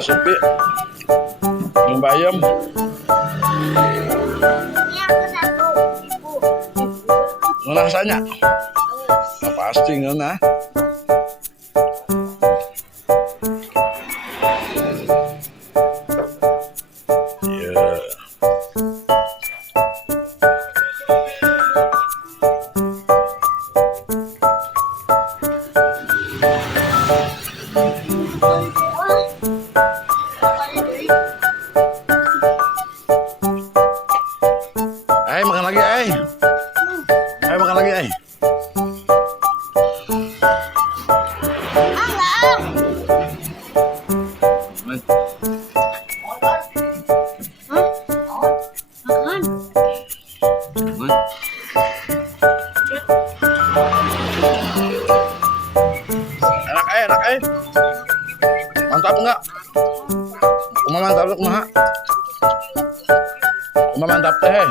supi. Yung bayam. Ini aku satu. Ibu. Ano rasanya? Pasti nga na. Yeah. Ay, makan lagi, ay. Ayo makan lagi, ay. Makan. Enak, eh. Mantap enggak? Mantap, kumaha? Mantap teh.